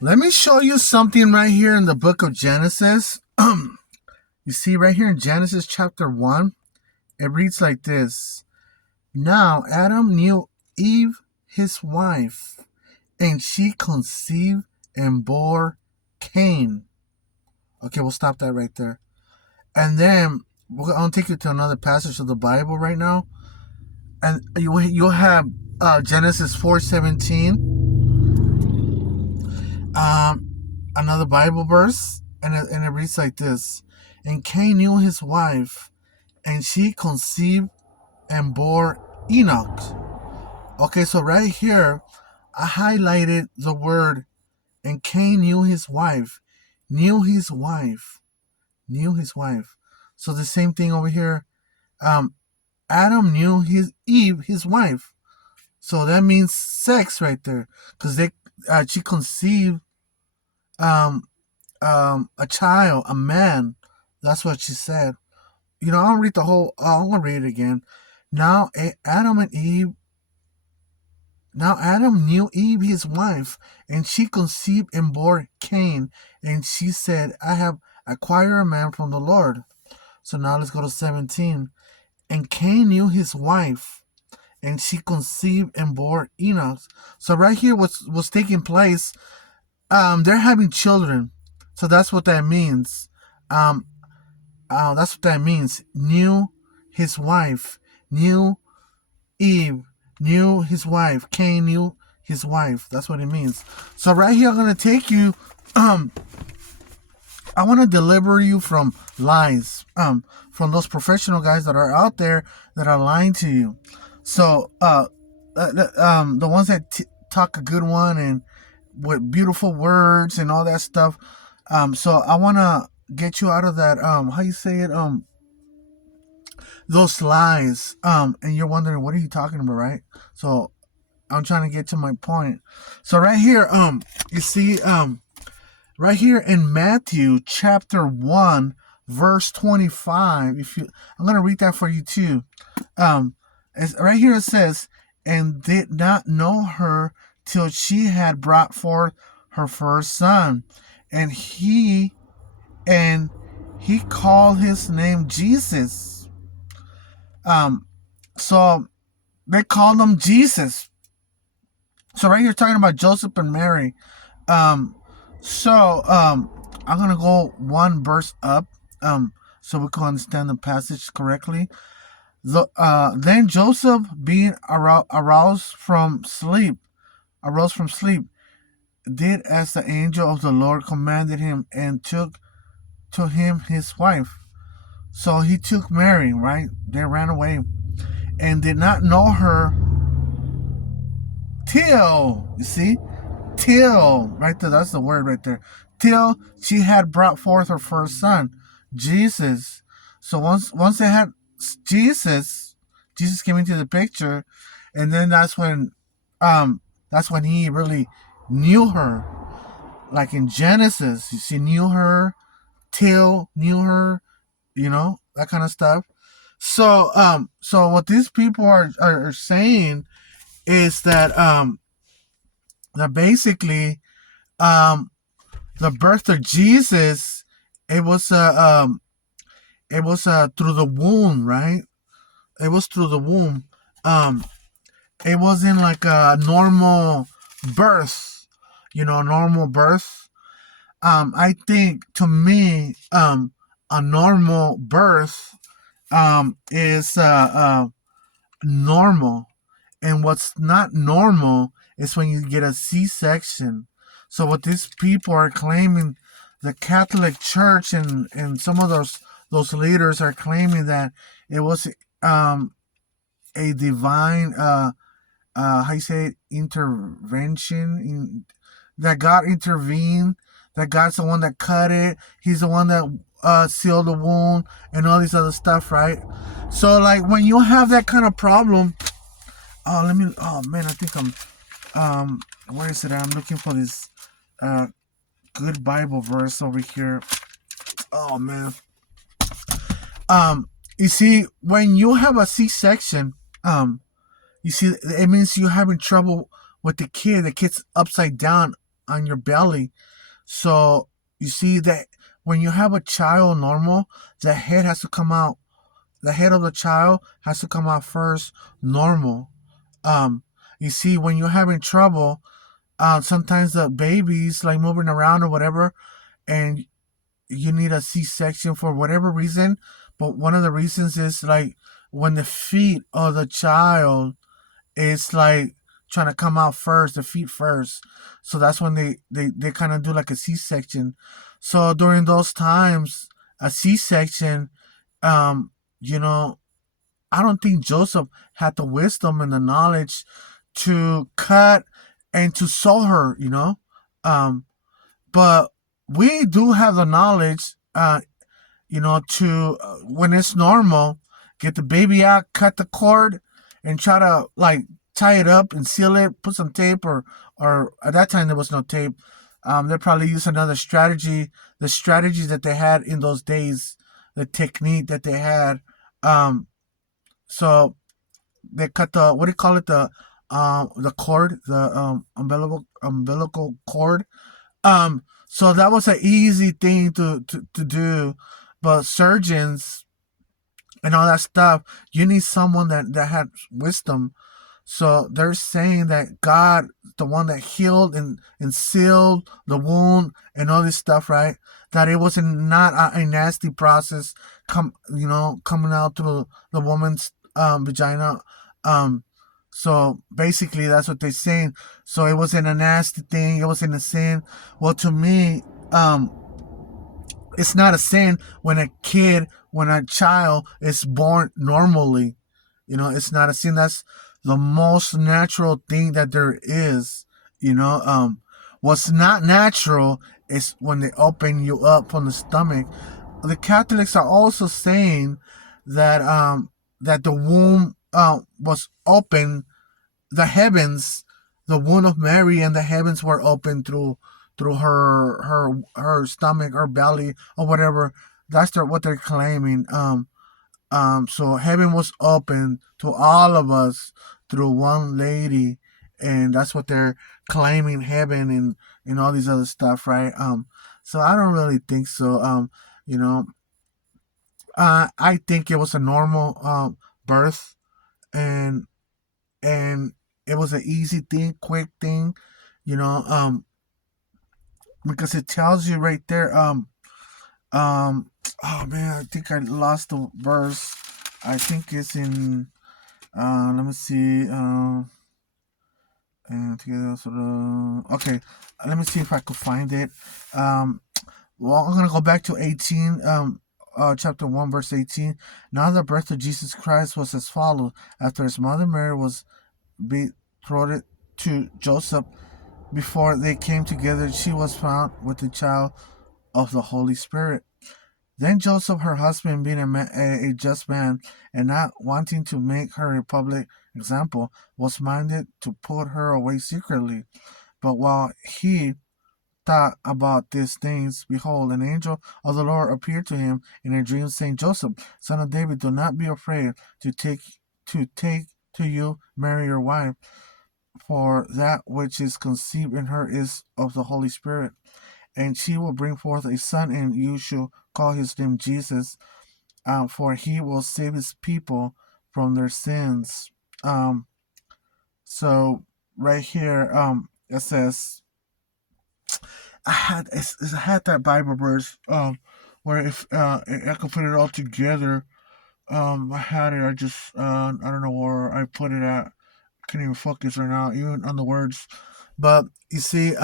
Let me show you something right here in the book of Genesis. You see, right here in Genesis chapter 1, it reads like this. Now Adam knew Eve, his wife, and she conceived and bore Cain. Okay, we'll stop that right there. And then I'll take you to another passage of the Bible right now. And you'll have Genesis 4:17. Another Bible verse, and it reads like this. And Cain knew his wife, and she conceived and bore Enoch. Okay, so right here, I highlighted the word, and Cain knew his wife. Knew his wife. Knew his wife. So the same thing over here. Adam knew his Eve, his wife. So that means sex right there. Because she conceived a child, a man. That's what she said. I'll read the whole. I'm gonna read it again. Now Adam and Eve. Now Adam knew Eve his wife, and she conceived and bore Cain, and she said, "I have acquired a man from the Lord." So now let's go to 17. And Cain knew his wife, and she conceived and bore Enoch. So right here, what's taking place? They're having children. So that's what that means. That's what that means. Knew his wife. Knew Eve. Knew his wife. Cain knew his wife. That's what it means. So right here, I'm going to take you. I want to deliver you from lies. From those professional guys that are out there that are lying to you. So, the ones that talk a good one and with beautiful words and all that stuff. So I want to get you out of that. How you say it? Those lies. And you're wondering, what are you talking about, right? So I'm trying to get to my point. So right here, you see, right here in Matthew chapter 1, verse 25. I'm gonna read that for you too. Right here it says, and did not know her till she had brought forth her first son, and he called his name Jesus. So they called him Jesus. So right here talking about Joseph and Mary. I'm gonna go one verse up, so we can understand the passage correctly. Then Joseph, being arose from sleep, did as the angel of the Lord commanded him, and took to him his wife. So he took Mary, right? They ran away, and did not know her till, right there, that's the word right there, till she had brought forth her first son, Jesus. So once they had Jesus came into the picture, and then that's when he really knew her. Like in Genesis, you see, knew her, till knew her, that kind of stuff. So what these people are saying is that basically, the birth of Jesus, it was through the womb, right? It was through the womb. It wasn't like a normal birth, normal birth. I think, to me, a normal birth is normal, and what's not normal is when you get a C-section. So what these people are claiming, the Catholic Church and some of those leaders are claiming that it was a divine how you say it, intervention, that God intervened, that God's the one that cut it, he's the one that sealed the wound and all these other stuff, right? So like when you have that kind of problem, oh man, I think where is it? I'm looking for this good Bible verse over here. Oh man. You see, when you have a C-section, you see, it means you're having trouble with the kid. The kid's upside down on your belly. So you see that when you have a child normal, the head has to come out. The head of the child has to come out first, normal. Um, you see, when you're having trouble, sometimes the baby's like moving around or whatever, and you need a C-section for whatever reason. But one of the reasons is like when the feet of the child is like trying to come out first, the feet first. So that's when they kind of do like a C-section. So during those times, a C-section, um, you know, I don't think Joseph had the wisdom and the knowledge to cut and to sew her, Um, but we do have the knowledge, to when it's normal, get the baby out, cut the cord, and try to like tie it up and seal it, put some tape, or at that time there was no tape. They probably use another strategy, the strategy that they had in those days, the technique that they had. Um, so they cut the, what do you call it, the cord, the umbilical cord. So that was an easy thing to do, but surgeons and all that stuff, you need someone that had wisdom. So they're saying that God, the one that healed and sealed the wound and all this stuff, right? That it was not a nasty process coming out through the woman's vagina. Um, so basically that's what they're saying. So it wasn't a nasty thing, it wasn't a sin. Well, to me, it's not a sin when a child is born normally. It's not a sin. That's the most natural thing that there is. What's not natural is when they open you up from the stomach. The Catholics are also saying that the womb was open, the heavens, the womb of Mary and the heavens were open through her stomach, her belly, or whatever. That's what they're claiming. So heaven was open to all of us through one lady, and that's what they're claiming, heaven and all these other stuff, right? So I don't really think so. You know, I think it was a normal birth, and and it was an easy thing, quick thing, you know, because it tells you right there. Oh man, I think I lost the verse. I think it's in. Let me see. And together, okay. Let me see if I could find it. Um, well, I'm gonna go back to 18. Chapter 1, verse 18. Now the birth of Jesus Christ was as follows: after his mother Mary was betrothed to Joseph, before they came together, she was found with the child of the Holy Spirit. Then Joseph, her husband, being a just man, and not wanting to make her a public example, was minded to put her away secretly. But while he thought about these things, behold, an angel of the Lord appeared to him in a dream, saying, Joseph, son of David, do not be afraid to take to you Mary your wife, for that which is conceived in her is of the Holy Spirit. And she will bring forth a son, and you shall call his name Jesus, for he will save his people from their sins. So right here, it says, I had that Bible verse, where if I could put it all together. I had it. I just I don't know where I put it at. I can't even focus right now, even on the words. But you see,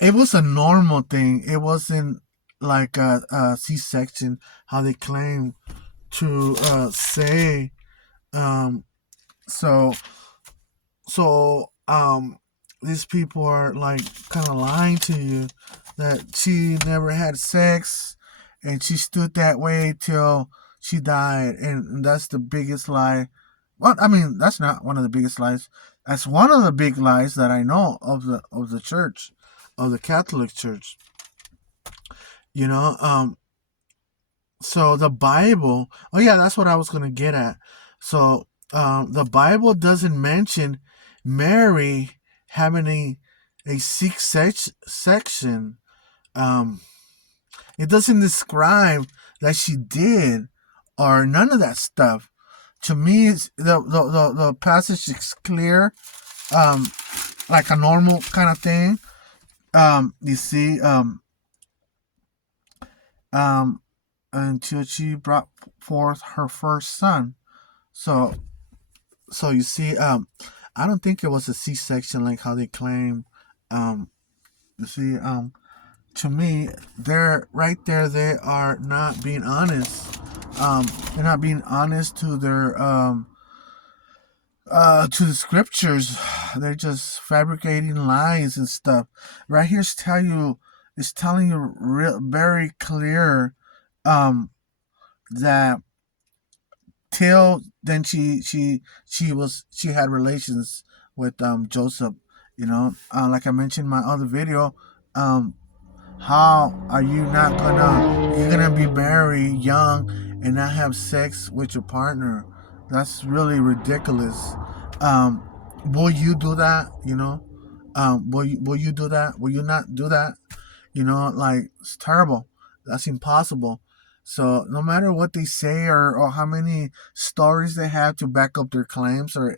it was a normal thing. It wasn't like a C-section, how they claim to say. Um, so so these people are like kind of lying to you that she never had sex and she stood that way till she died, and that's the biggest lie. Well, I mean, that's not one of the biggest lies. That's one of the big lies that I know of the church, of the Catholic Church. You know, so the Bible. Oh yeah, that's what I was gonna get at. So the Bible doesn't mention Mary having a section. Um, it doesn't describe that she did or none of that stuff. To me, the passage is clear, um, like a normal kind of thing. You see, um, until she brought forth her first son. So, so you see, I don't think it was a C-section like how they claim. You see, to me, they're right there. They are not being honest. They're not being honest to the scriptures. They're just fabricating lies and stuff. Right here's it's telling you very clear, um, that till then she had relations with Joseph. You know, like I mentioned in my other video, um, how are you not gonna you're gonna be married young and not have sex with your partner? That's really ridiculous. Um, will you do that? You know, will you do that? Will you not do that? You know, like it's terrible. That's impossible. So no matter what they say or how many stories they have to back up their claims or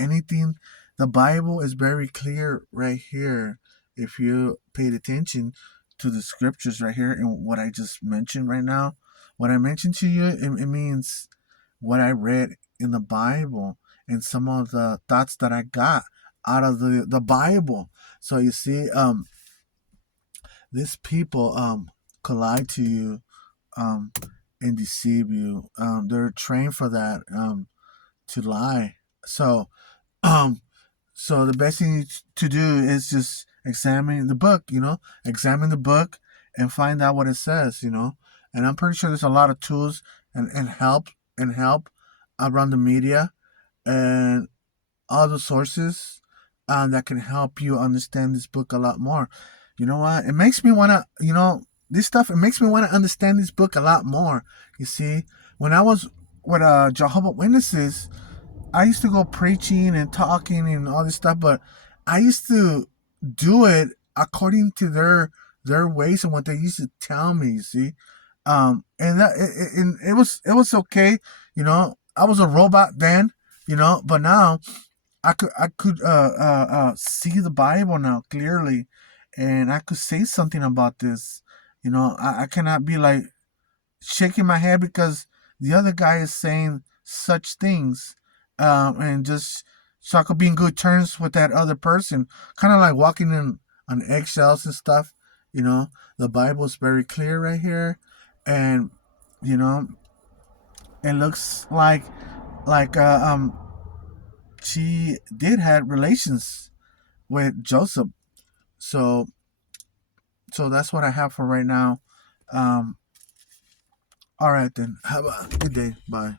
anything, the Bible is very clear right here. If you paid attention to the scriptures right here and what I just mentioned right now, what I mentioned to you, it means what I read in the Bible and some of the thoughts that I got out of the Bible. So you see, these people could lie to you, um, and deceive you. They're trained for that, to lie. So, um, so the best thing to do is just examine the book, examine the book and find out what it says. And I'm pretty sure there's a lot of tools and help around the media and other sources, that can help you understand this book a lot more. You know what? It makes me want to, this stuff, it makes me want to understand this book a lot more. You see, when I was with Jehovah Witnesses, I used to go preaching and talking and all this stuff, but I used to do it according to their ways and what they used to tell me. You see, and it was okay. I was a robot then. But now I could see the Bible now clearly, and I could say something about this. I cannot be like shaking my head because the other guy is saying such things, and just so I could be in good terms with that other person, kind of like walking in on eggshells and stuff. The Bible is very clear right here, and you know it looks like she did have relations with Joseph. So so that's what I have for right now. Um, all right then. Have a good day. Bye.